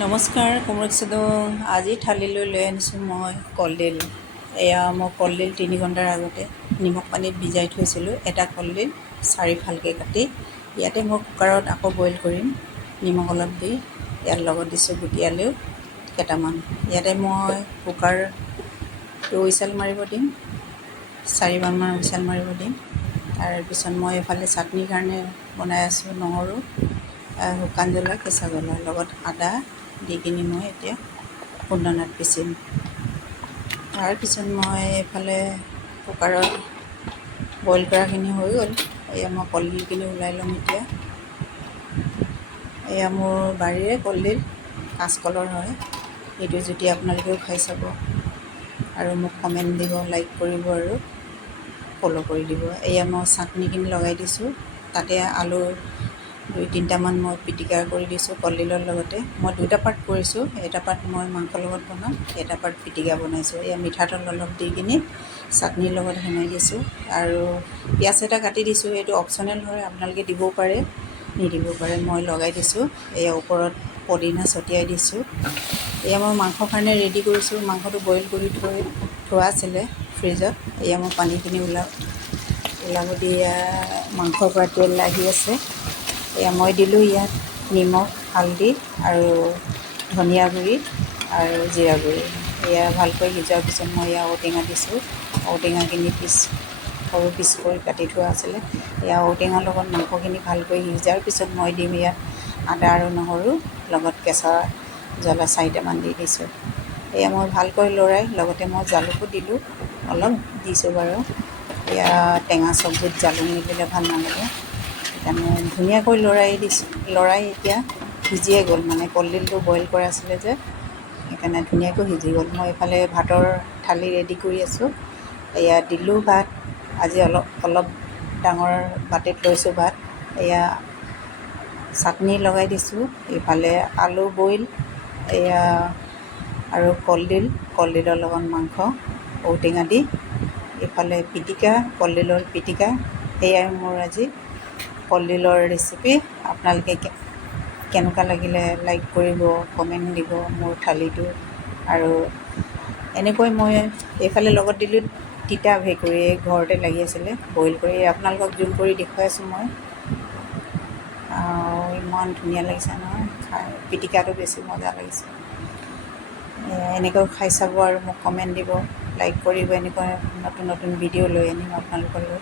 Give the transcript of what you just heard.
নমস্কাৰ কোমৰক চেদো আজি থালিলৈ লৈ আনিছোঁ মই কলডিল। এয়া মই কলডিল 3 ঘণ্টাৰ আগতে নিমখ পানীত ভিজাই থৈছিলোঁ। এটা কলডিল 4 ফালকৈ কাটি ইয়াতে মই কুকাৰত আকৌ বইল কৰিম নিমখ অলপ দি। ইয়াৰ লগত দিছোঁ গুটি আলু কেইটামান। ইয়াতে মই কুকাৰটো হুইচেল মাৰিব দিম, 4বাৰমান হুইচেল মাৰিব দিম। তাৰপিছত মই এইফালে চাটনিৰ কাৰণে বনাই আছোঁ নহৰু, শুকান জ্বলা, কেঁচা জ্বলা লগত আদা দি কিনি মই এতিয়া খুন্দনাত পিচিম। তাৰপিছত মই এইফালে কুকাৰত বইল কৰাখিনি হৈ গ'ল। এয়া মই কলডিলখিনি ওলাই ল'ম এতিয়া। এয়া মোৰ বাৰীৰে কলডিল, কাঁচকলৰ হয়। এইটো যদি আপোনালোকেও খাই চাব আৰু মোক কমেণ্ট দিব, লাইক কৰিব আৰু ফ'ল' কৰি দিব। এয়া মই চাটনিখিনি লগাই দিছোঁ। তাতে আলু 2-3টামান মই পিটিকা কৰি দিছোঁ কলডিলৰ লগতে। মই 2টা পাৰ্ট কৰিছোঁ, এটা পাৰ্ট মই মাংসৰ লগত বনাম, এটা পাৰ্ট পিটিকা বনাইছোঁ। এয়া মিঠাতেল অলপ দি কিনি চাটনিৰ লগত সানি দিছোঁ আৰু পিঁয়াজ এটা কাটি দিছোঁ। এইটো অপশ্যনেল হয়, আপোনালোকে দিবও পাৰে নিদিব পাৰে। মই লগাই দিছোঁ। এয়া ওপৰত পদিনা ছটিয়াই দিছোঁ। এয়া মই মাংসৰ কাৰণে ৰেডি কৰিছোঁ। মাংসটো বইল কৰি থোৱা আছিলে ফ্ৰিজত। এয়া মই পানীখিনি ওলাব দি মাংসৰ পৰা তেল আহি আছে। এয়া মই দিলোঁ ইয়াত নিমখ, হালধি আৰু ধনিয়া গুড়ি আৰু জিৰা গুড়ি। এয়া ভালকৈ সিজাৰ পিছত মই এয়া ঔটেঙা দিছোঁ। ঔটেঙাখিনি সৰু পিচ কৰি কাটি থোৱা আছিলে। এয়া ঔটেঙাৰ লগত মাংসখিনি ভালকৈ সিজাৰ পিছত মই দিম ইয়াত আদা আৰু নহৰু লগত কেঁচা জ্বলা 4টামান দি দিছোঁ। এয়া মই ভালকৈ লৰাই লগতে মই জালুকো দিলোঁ, অলপ দিছোঁ বাৰু। এয়া টেঙা চব্জিত জালুক নিদিলে ভাল নালাগে, সেইকাৰণে ধুনীয়াকৈ লৰাই এতিয়া সিজিয়ে গ'ল। মানে কলডিলটো বইল কৰা আছিলে যে, সেইকাৰণে ধুনীয়াকৈ সিজি গ'ল। মই এইফালে ভাতৰ থালি ৰেডি কৰি আছোঁ। এয়া দিলোঁ ভাত। আজি অলপ ডাঙৰ বাতিত লৈছোঁ ভাত। এয়া চাটনি লগাই দিছোঁ। এইফালে আলু বইল, এয়া আৰু কলডিলৰ লগত মাংস ঔটেঙা দি, এইফালে পিটিকা, কলডিলৰ পিটিকা। সেয়াই মোৰ আজি কলডিলৰ ৰেচিপি। আপোনালোকে কেনেকুৱা লাগিলে লাইক কৰিব, কমেণ্ট দিব মোৰ থালিটো। আৰু এনেকৈ মই এইফালে লগত দিলোঁ তিতা ভেকুৰী, ঘৰতে লাগি আছিলে বইল কৰি। আপোনালোকক জোল কৰি দেখুৱাইছোঁ মই। ইমান ধুনীয়া লাগিছে নহয় খাই, পিটিকাটো বেছি মজা লাগিছে। এনেকৈ খাই চাব আৰু মোক কমেণ্ট দিব, লাইক কৰিব। এনেকুৱা নতুন নতুন ভিডিঅ' লৈ আনিম আপোনালোকলৈ।